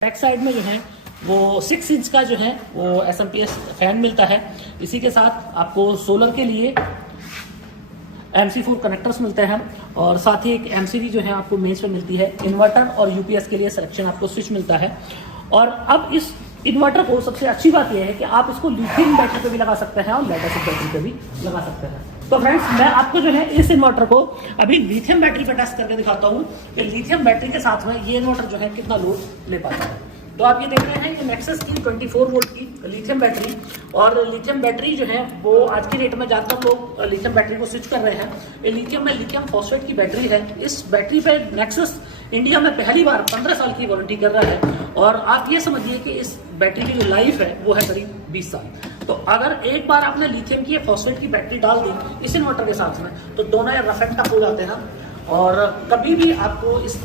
Back side में जो है वो 6 इंच का जो है वो SMPS फैन मिलता है। इसी के साथ आपको सोलर के लिए MC4 कनेक्टर्स मिलते हैं और साथ ही एक MCB जो है आपको मेंस में मिलती है। इन्वर्टर और UPS के लिए सिलेक्शन आपको स्विच मिलता है। और अब इस इन्वर्टर को सबसे अच्छी बात यह है कि आप इसको लिथियम बैटरी पे भी लगा सकते हैं और लेड एसिड बैटरी पे भी लगा सकते हैं। तो फ्रेंड्स, मैं आपको जो है इस इन्वर्टर को अभी लिथियम बैटरी पे टेस्ट करके दिखाता हूँ कि लिथियम बैटरी के साथ में ये इन्वर्टर जो है कितना लोड ले पाता है। तो आप ये देख रहे हैं कि नेक्सस की 24 वोल्ट की लिथियम बैटरी, और लिथियम बैटरी जो है वो आज की डेट में ज़्यादातर लोग लिथियम बैटरी को स्विच कर रहे हैं। ये लिथियम में लिथियम फॉस्फेट की बैटरी है। इस बैटरी पे नेक्सस इंडिया में पहली बार 15 साल की वारंटी कर रहा है। और आप ये समझिए कि इस बैटरी की जो लाइफ है वो है करीब 20 साल। तो अगर एक बार आपने लिथियम की फॉस्फेट की बैटरी डाल दी इस इन्वर्टर के साथ में, तो दोनों रफ एंड टफ हो जाते हैं और कभी भी आपको इस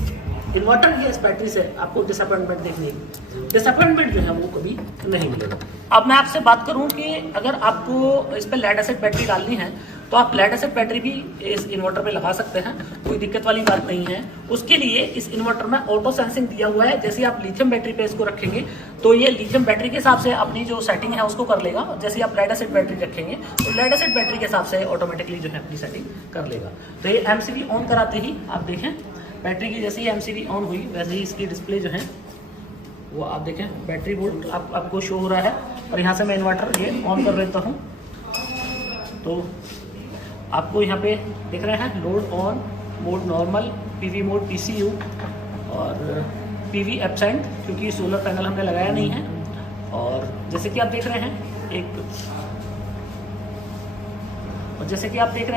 इन्वर्टर की इस बैटरी से आपको डिसअपॉइंटमेंट जो है वो कभी नहीं मिलेगा। अब मैं आपसे बात करूं कि अगर आपको इस पर लेड एसिड बैटरी डालनी है तो आप लेड एसिड बैटरी भी इस इन्वर्टर पे लगा सकते हैं, कोई दिक्कत वाली बात नहीं है। उसके लिए इस इन्वर्टर में ऑटो सेंसिंग दिया हुआ है। जैसे आप लिथियम बैटरी पे इसको रखेंगे तो ये लिथियम बैटरी के हिसाब से अपनी जो सेटिंग है उसको कर लेगा। जैसे आप लेड एसिड बैटरी रखेंगे तो लेड एसिड बैटरी के हिसाब से ऑटोमेटिकली जो है अपनी सेटिंग कर लेगा। तो ये MCB ऑन कराते ही आप देखें बैटरी की जैसे ही MCB ऑन हुई वैसे ही इसकी डिस्प्ले जो है वो आप देखें बैटरी वोल्ट आपको शो हो रहा है। और यहाँ से मैं इन्वर्टर ये ऑन कर लेता हूँ तो आपको यहाँ पे दिख रहे हैं load on, mode normal, PV mode PCU और PV एब्सेंट, क्योंकि सोलर पैनल हमने लगाया नहीं है। और जैसे कि आप देख रहे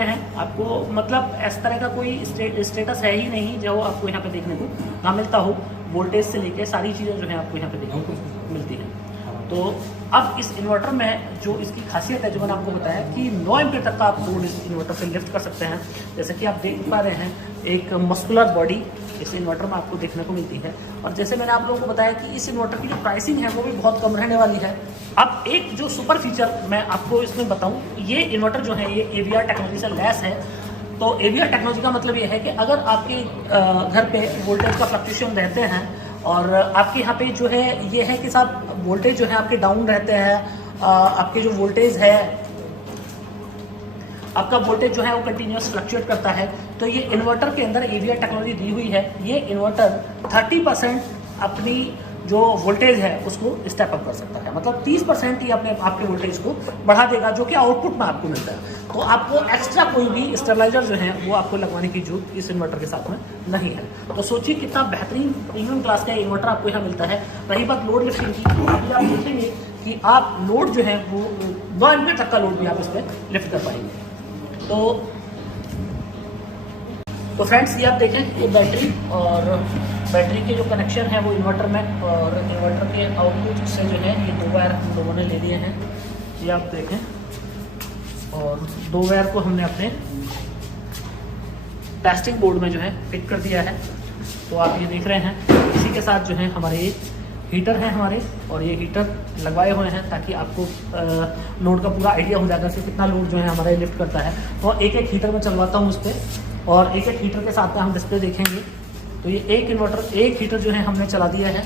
हैं आपको मतलब इस तरह का कोई स्टेटस है ही नहीं जो आपको यहाँ पे देखने को ना मिलता हो। वोल्टेज से लेके सारी चीज़ें जो है आपको यहाँ पे देखने को मिलती हैं। तो अब इस इन्वर्टर में जो इसकी खासियत है जो मैंने आपको बताया कि 9 एम्पीयर तक का आप लोड इस इन्वर्टर से लिफ्ट कर सकते हैं। जैसे कि आप देख पा रहे हैं एक मस्कुलर बॉडी इस इन्वर्टर में आपको देखने को मिलती है। और जैसे मैंने आप लोगों को बताया कि इस इन्वर्टर की जो प्राइसिंग है वो भी बहुत कम रहने वाली है। अब एक जो सुपर फीचर मैं आपको इसमें बताऊं, ये इन्वर्टर जो है ये AVR टेक्नोलॉजी से लैस है। तो AVR टेक्नोलॉजी का मतलब ये है कि अगर आपके घर पे वोल्टेज का फ्लक्चुएशन रहते हैं और आपके यहाँ पे जो है ये है कि साहब वोल्टेज जो है आपके डाउन रहते हैं, आपके जो वोल्टेज है आपका वोल्टेज जो है वो कंटिन्यूस फ्लक्चुएट करता है, तो ये इन्वर्टर के अंदर AVR टेक्नोलॉजी दी हुई है। ये इन्वर्टर 30% अपनी जो वोल्टेज है उसको स्टेप अप कर सकता है, मतलब 30% ही आपके वोल्टेज को बढ़ा देगा, जो कि आउटपुट में आपको मिलता है। तो आपको एक्स्ट्रा कोई भी स्टेबलाइजर जो है वो आपको लगवाने की जरूरत इस इन्वर्टर के साथ में नहीं है। तो सोचिए कितना बेहतरीन प्रीमियम क्लास का इन्वर्टर आपको यहाँ मिलता है। रही बात लोड लिफ्टिंग की, अभी आप देखेंगे कि आप लोड जो है वो 9 एम्पीयर तक का लोड भी आप इस पर लिफ्ट कर पाएंगे। तो फ्रेंड्स, ये आप देखें ये बैटरी और बैटरी के जो कनेक्शन है वो इन्वर्टर में, और इन्वर्टर के आउटपुट से जो है ये 2 वायर हम लोगों ने ले लिए हैं, ये आप देखें। और 2 वायर को हमने अपने टेस्टिंग बोर्ड में जो है फिट कर दिया है। तो आप ये देख रहे हैं इसी के साथ जो है हमारे ये हीटर हैं हमारे, और ये हीटर लगवाए हुए हैं ताकि आपको लोड का पूरा आइडिया हो जाएगा कि कितना लोड जो है हमारे लिफ्ट करता है। तो एक एक हीटर में चलवाता हूँ उस पर, और एक एक हीटर के साथ में हम डिस्प्ले देखेंगे। तो ये एक हीटर जो है हमने चला दिया है।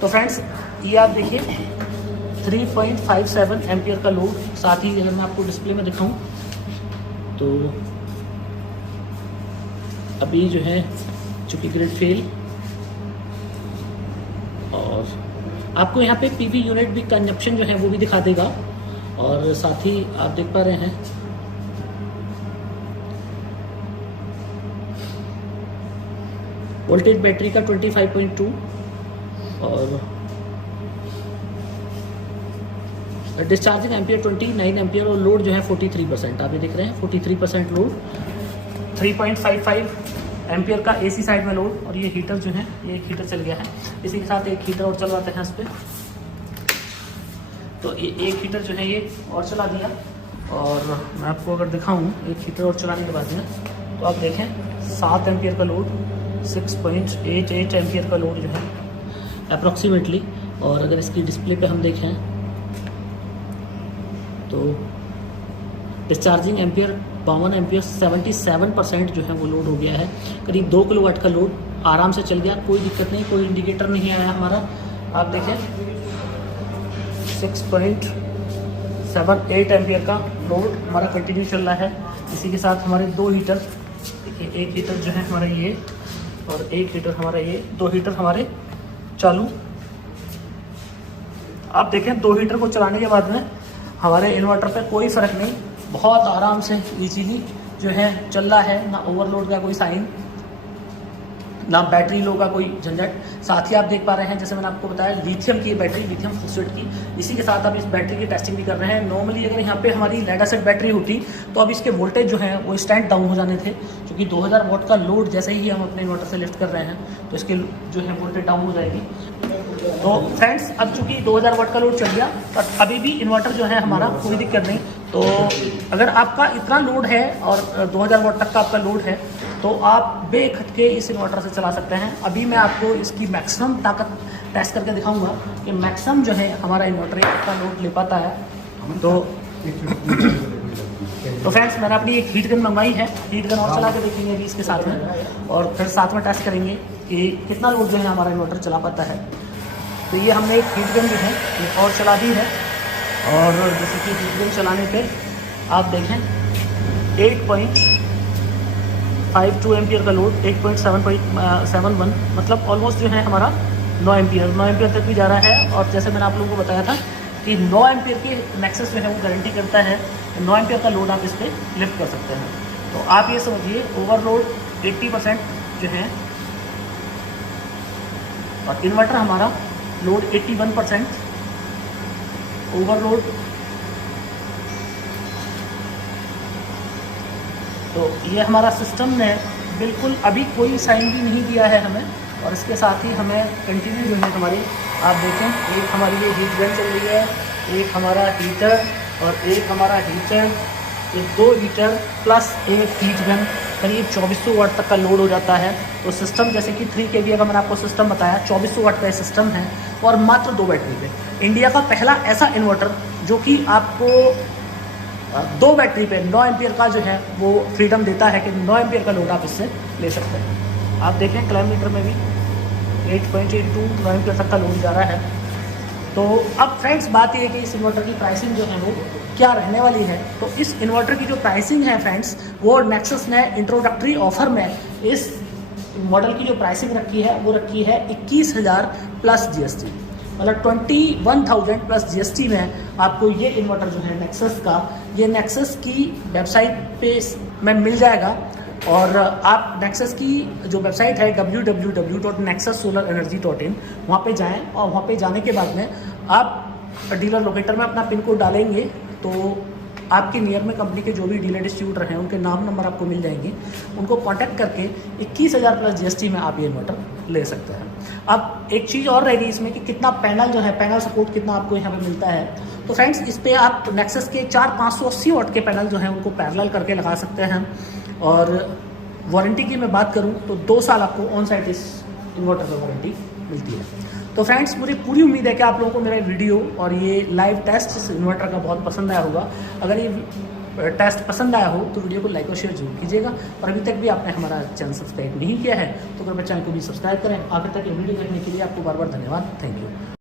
तो फ्रेंड्स, ये आप देखिए 3.57 एम्पियर का लोड। साथ ही अगर मैं आपको डिस्प्ले में दिखाऊं तो अभी जो है चूँकि ग्रिड फेल, और आपको यहाँ पे PV यूनिट भी कंजप्शन जो है वो भी दिखा देगा। और साथ ही आप देख पा रहे हैं वोल्टेज बैटरी का 25.2 और डिस्चार्जिंग एम्पियर 29 एम्पियर, और लोड जो है 43%। आप ये देख रहे हैं 43% लोड, 3.55 एम्पियर का AC साइड में लोड। और ये हीटर जो है ये एक हीटर चल गया है, इसी के साथ एक हीटर और चलवाते हैं इस पर। तो ये एक हीटर जो है ये और चला दिया। और मैं आपको अगर दिखाऊं एक हीटर और चलाने के बाद में, तो आप देखें 7 एम्पियर का लोड, 6.88 एम्पियर का लोड जो है अप्रॉक्सीमेटली। और अगर इसकी डिस्प्ले पे हम देखें तो डिस्चार्जिंग एम्पियर 52 एम्पियर, 77% जो है वो लोड हो गया है। करीब 2 किलोवाट का लोड आराम से चल गया, कोई दिक्कत नहीं, कोई इंडिकेटर नहीं आया हमारा। आप देखें 6.78 एम्पियर का लोड हमारा कंटिन्यू चल रहा है। इसी के साथ हमारे 2 हीटर, देखिए एक हीटर जो है हमारा ये और एक हीटर हमारा ये, 2 हीटर हमारे चालू। आप देखें 2 हीटर को चलाने के बाद में हमारे इन्वर्टर पे कोई फ़र्क नहीं, बहुत आराम से इजीली जो है चल रहा है, ना ओवरलोड का कोई साइन, ना बैटरी लो का कोई झंझट। साथ ही आप देख पा रहे हैं, जैसे मैंने आपको बताया, लिथियम की बैटरी, लिथियम फॉस्फेट की। इसी के साथ आप इस बैटरी की टेस्टिंग भी कर रहे हैं। नॉर्मली अगर यहाँ पे हमारी लेड एसिड बैटरी होती तो अब इसके वोल्टेज जो है वो स्टैंड डाउन हो जाने थे, क्योंकि 2000 वाट का लोड जैसे ही हम अपने इन्वर्टर से लिफ्ट कर रहे हैं तो इसके जो है वोल्टेज डाउन हो जाएगी। तो फ्रेंड्स, अब चूँकि 2000 वाट का लोड चल गया, पर अभी भी इन्वर्टर जो है हमारा कोई दिक्कत नहीं। तो अगर आपका इतना लोड है और 2000 वाट तक का आपका लोड है तो आप बेखटके इस इन्वर्टर से चला सकते हैं। अभी मैं आपको इसकी मैक्सिमम ताकत टेस्ट करके दिखाऊंगा कि मैक्सिमम जो है हमारा इन्वर्टर कितना लोड ले पाता है। तो फ्रेंड्स, मैंने अपनी एक हीट गन मंगवाई है, हीट गन और चला के देखेंगे अभी इसके साथ में, और फिर साथ में टेस्ट करेंगे कि कितना लोड जो है हमारा इन्वर्टर चला पाता है। तो ये हमने एक हीट गन जो है ये और चला दी है, और जैसे कि हीट गन चलाने पे आप देखें 8.52 एम्पियर का लोड, 8.71 मतलब ऑलमोस्ट जो है हमारा 9 एम्पियर तक भी जा रहा है। और जैसे मैंने आप लोगों को बताया था कि 9 एम्पियर के नेक्सस जो है वो गारंटी करता है, 9 एम्पियर का लोड आप इस पर लिफ्ट कर सकते हैं। तो आप ये समझिए ओवरलोड 80% जो है, और इन्वर्टर हमारा लोड 81%, ओवरलोड। तो ये हमारा सिस्टम ने बिल्कुल अभी कोई साइन भी नहीं दिया है हमें, और इसके साथ ही हमें कंटिन्यू जो है हमारी, आप देखें, एक हमारी ये हीट गन चल रही है, एक हमारा हीटर और एक हमारा हीटर, ये 2 हीटर प्लस एक हीट गन, करीब 2400 वाट तक का लोड हो जाता है। तो सिस्टम जैसे कि 3 kVA का मैंने आपको सिस्टम बताया, 2400 वाट का सिस्टम है, और मात्र 2 बैटरी पे। इंडिया का पहला ऐसा इन्वर्टर जो कि आपको 2 बैटरी पे 9 एम्पियर का जो है वो फ्रीडम देता है कि 9 एम्पियर का लोड आप इससे ले सकते हैं। आप देखें किलोमीटर में भी 8.82 9 एम्पियर तक का लोड जा रहा है। तो अब फ्रेंड्स, बात ये है कि इस इन्वर्टर की प्राइसिंग जो है वो क्या रहने वाली है। तो इस इन्वर्टर की जो प्राइसिंग है फ्रेंड्स, वो नेक्सस ने इंट्रोडक्टरी ऑफर में इस मॉडल की जो प्राइसिंग रखी है वो रखी है 21,000 प्लस GST, मतलब 21,000 प्लस GST में आपको ये इन्वर्टर जो है नेक्सस का, ये नेक्सस की वेबसाइट पे में मिल जाएगा। और आप नेक्सस की जो वेबसाइट है www.nexussolarenergy.in, वहाँ पे जाएं, और वहाँ पे जाने के बाद में आप डीलर लोकेटर में अपना पिन कोड डालेंगे तो आपके नियर में कंपनी के जो भी डीलर डिस्ट्रीब्यूटर हैं उनके नाम नंबर आपको मिल जाएंगे। उनको कांटेक्ट करके 21,000 प्लस GST में आप ये इन्वर्टर ले सकते हैं। अब एक चीज़ और रहेगी इसमें कि कितना पैनल जो है, पैनल सपोर्ट कितना आपको यहाँ पे मिलता है। तो फ्रेंड्स, इस पर आप नेक्सस के 4,580 वाट के पैनल जो हैं उनको पैरेलल करके लगा सकते हैं। और वारंटी की मैं बात करूँ तो 2 साल आपको ऑन साइट इस इन्वर्टर पर वारंटी मिलती है। तो फ्रेंड्स, मुझे पूरी उम्मीद है कि आप लोगों को मेरा वीडियो और ये लाइव टेस्ट इस इन्वर्टर का बहुत पसंद आया होगा। अगर ये टेस्ट पसंद आया हो तो वीडियो को लाइक और शेयर जरूर कीजिएगा, और अभी तक भी आपने हमारा चैनल सब्सक्राइब नहीं किया है तो कृपया चैनल को भी सब्सक्राइब करें। आखिर तक ये वीडियो देखने के लिए आपको बार बार धन्यवाद। Thank you.